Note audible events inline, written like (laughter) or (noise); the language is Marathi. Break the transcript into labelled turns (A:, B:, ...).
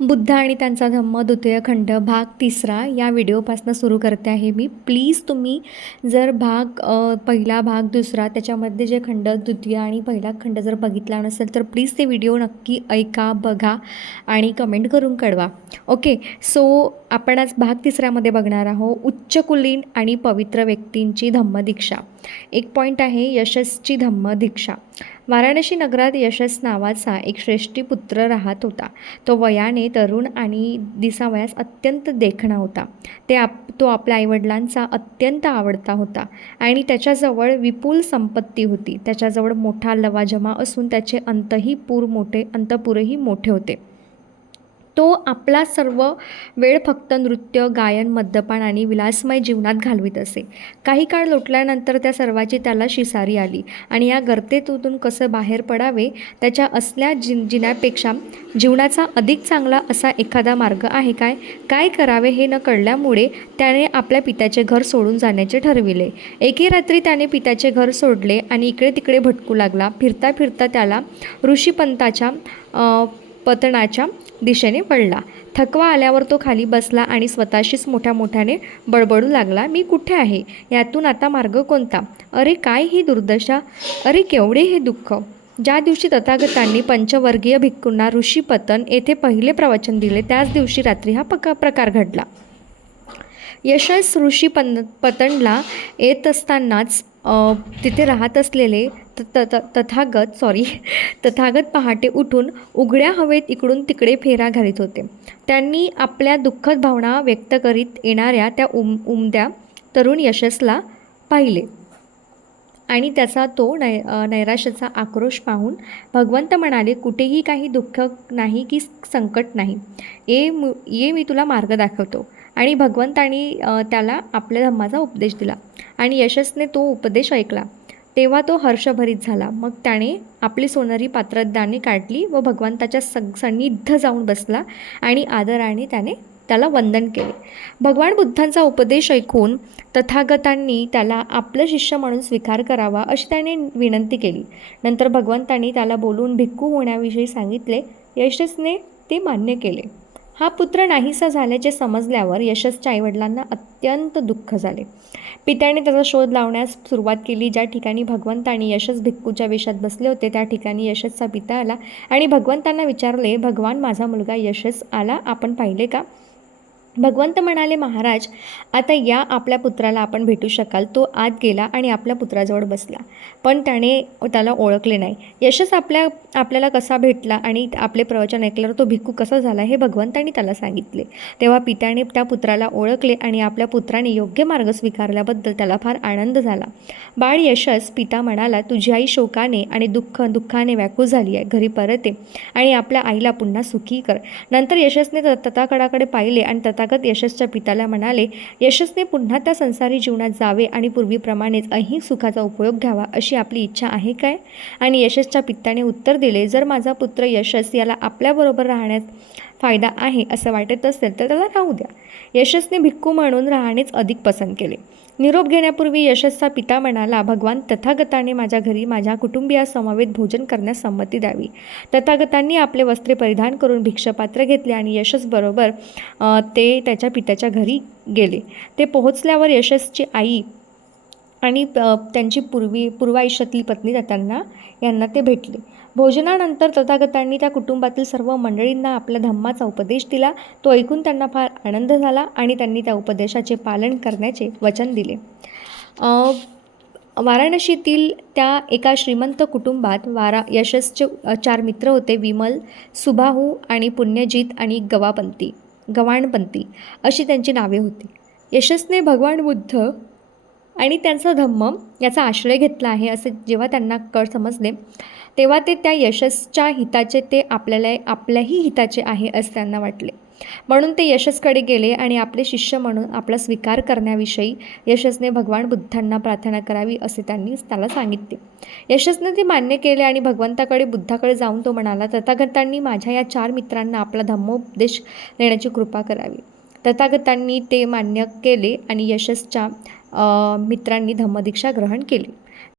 A: बुद्ध आणि त्यांचा धम्म द्वितीय खंड भाग तिसरा या व्हिडिओपासून सुरू करते आहे मी. प्लीज तुम्ही जर भाग पहिला भाग दुसरा त्याच्यामध्ये जे खंड द्वितीय आणि पहिला खंड जर बघितला नसेल तर प्लीज ते व्हिडिओ नक्की ऐका बघा आणि कमेंट करून कळवा. ओके सो आपण आज भाग तिसऱ्यामध्ये बघणार आहोत उच्चकुलीन आणि पवित्र व्यक्तींची धम्मदीक्षा एक पॉईंट आहे यशसची धम्मदीक्षा वाराणसी नगरात यशस नावाचा एक श्रेष्ठी पुत्र राहत होता. तो वयाने तरुण आणि दिसावयास अत्यंत देखणा होता. ते आप तो आपल्या आईवडिलांचा अत्यंत आवडता होता आणि त्याच्याजवळ विपुल संपत्ती होती. त्याच्याजवळ मोठा लवाजमा असून त्याचे अंतही पूर मोठे अंतपूरही मोठे होते. तो आपला सर्व वेळ फक्त नृत्य गायन मद्यपान आणि विलासमय जीवनात घालवित असे. काही काळ लोटल्यानंतर त्या सर्वाची त्याला शिसारी आली आणि या गर्तेतून कसं बाहेर पडावे त्याच्या असल्या जिन जिण्यापेक्षा जीवनाचा अधिक चांगला असा एखादा मार्ग आहे काय? काय करावे हे न कळल्यामुळे त्याने आपल्या पित्याचे घर सोडून जाण्याचे ठरविले. एके रात्री त्याने पित्याचे घर सोडले आणि इकडे तिकडे भटकू लागला. फिरता फिरता त्याला ऋषीपंताच्या पतनाच्या दिशेने पडला थकवा आल्यावर तो खाली बसला आणि स्वतःशीच मोठ्या मोठ्याने बडबडू लागला मी कुठे आहे? यातून आता मार्ग कोणता? अरे काय ही दुर्दशा? अरे केवढे हे दुःख? ज्या दिवशी तथागतांनी पंचवर्गीय भिक्खूंना ऋषीपतन येथे पहिले प्रवचन दिले त्याच दिवशी रात्री हा पका प्रकार घडला. यशस ऋषी पन पतनला येत असतानाच तिथे राहत असलेले त तथागत सॉरी (laughs) तथागत पहाटे उठून उघड्या हवेत इकडून तिकडे फेरा घालीत होते. त्यांनी आपल्या दुःखद भावना व्यक्त करीत येणाऱ्या त्या उम उमद्या तरुण यशसला पाहिले. आणि त्याचा तो नै नैराश्याचा आक्रोश पाहून भगवंत म्हणाले कुठेही काही दुःख नाही की संकट नाही. ये मु ये मी तुला मार्ग दाखवतो. आणि भगवंतानी त्याला आपल्या धम्माचा उपदेश दिला. आणि यशसने तो उपदेश ऐकला. तेव्हा तो हर्षभरीत झाला. मग त्याने आपली सोनरी पात्रदाने काढली व भगवंताच्या सग सन्निध जाऊन बसला आणि आदराने त्याने त्याला वंदन केले. भगवान बुद्धांचा उपदेश ऐकून तथागतांनी त्याला आपलं शिष्य म्हणून स्वीकार करावा अशी त्याने विनंती केली. नंतर भगवंतांनी त्याला बोलून भिक्खू होण्याविषयी सांगितले. यशसने ते मान्य केले. हा पुत्र नाहीसा झाल्याचे समजल्यावर यशसच्या आईवडिलांना अत्यंत दुःख झाले. पित्याने त्याचा शोध लावण्यास सुरुवात केली. ज्या ठिकाणी भगवंतांनी यशस भिक्कूच्या वेशात बसले होते त्या ठिकाणी यशसचा पिता आला आणि भगवंतांना विचारले भगवान माझा मुलगा यशस आला आपण पाहिले का? भगवंत म्हणाले महाराज आता या आपल्या पुत्राला आपण भेटू शकाल. तो आत गेला आणि आपल्या पुत्राजवळ बसला. पण त्याने त्याला ओळखले नाही. यशस आपल्या आपल्याला कसा भेटला आणि आपले प्रवचन ऐकल्यावर तो भिक्खू कसा झाला हे भगवंतांनी त्याला सांगितले. तेव्हा पित्याने त्या पुत्राला ओळखले आणि आपल्या पुत्राने योग्य मार्ग स्वीकारल्याबद्दल त्याला फार आनंद झाला. बाळ यशस पिता म्हणाला तुझी आई शोकाने आणि दुःख दुःखाने व्याकुळ झाली आहे. घरी परत ये आणि आपल्या आईला पुन्हा सुखी कर. नंतर यशसने त- पाहिले आणि तथागत यशसच्या पिताला म्हणाले यशसने पुन्हा त्या संसारी जीवनात जावे आणि पूर्वीप्रमाणेच ऐहिक सुखाचा उपयोग घ्यावा अशी आपली इच्छा आहे काय आणि यशसच्या पित्ताने उत्तर दिले जर माझा पुत्र यशस याला आपल्याबरोबर राहण्यात फायदा आहे असं वाटत असेल तर त्याला राहू द्या. यशसने भिक्खू म्हणून राहणेच अधिक पसंत केले. निरोप घेण्यापूर्वी यशसचा पिता म्हणाला भगवान तथागताने माझ्या घरी माझ्या कुटुंबियासमवेत भोजन करण्यास संमती द्यावी. तथागतांनी आपले वस्त्रे परिधान करून भिक्षपात्र घेतले आणि यशसबरोबर ते त्याच्या पित्याच्या घरी गेले. ते पोहोचल्यावर यशसची आई आणि त्यांची पूर्वी पूर्वायुष्यातली पत्नी त्यांना यांना ते भेटले. भोजनानंतर तथागतांनी त्या कुटुंबातील सर्व मंडळींना आपल्या धम्माचा उपदेश दिला. तो ऐकून त्यांना फार आनंद झाला आणि त्यांनी त्या उपदेशाचे पालन करण्याचे वचन दिले. वाराणसीतील त्या एका श्रीमंत कुटुंबात वारा यशसचे चार मित्र होते विमल सुबाहू आणि पुण्यजित आणि गवापंती गवाणपंती अशी त्यांची नावे होती. यशसने भगवान बुद्ध आणि त्यांचा धम्म याचा आश्रय घेतला आहे असे जेव्हा त्यांना कळ समजले तेव्हा ते त्या यशसच्या हिताचे ते आपल्याला आपल्याही हिताचे आहे असे त्यांना वाटले. म्हणून ते यशसकडे गेले आणि आपले शिष्य म्हणून आपला स्वीकार करण्याविषयी यशसने भगवान बुद्धांना प्रार्थना करावी असे त्यांनी त्याला सांगितले. यशसने ते मान्य केले आणि भगवंताकडे बुद्धाकडे जाऊन तो म्हणाला तथागतांनी माझ्या या चार मित्रांना आपला धम्मोपदेश देण्याची कृपा करावी. तथागतांनी ते मान्य केले आणि यशसच्या मित्रांनी धम्मदीक्षा ग्रहण केली.